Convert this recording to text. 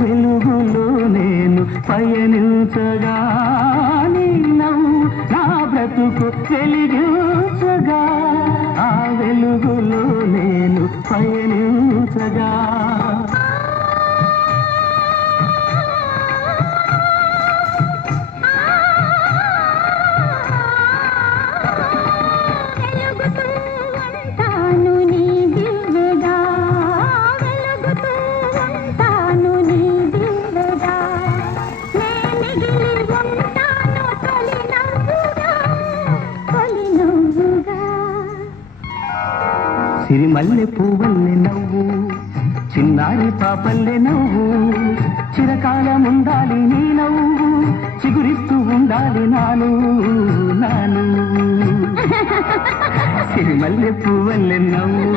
వెలుగులో నేను పయనించగా నీ నవ్వు నా బ్రతుకు వెలిగించగా ఆ వెలుగులో నేను పయనించగా సిరిమల్లె పువ్వల్లె నవ్వు చిన్నారి పాపల్లె నవ్వు చిరకాలం ఉండాలి నీ నవ్వు చిగురిస్తూ ఉండాలి నాను సిరిమల్లె పువ్వల్లె నవ్వు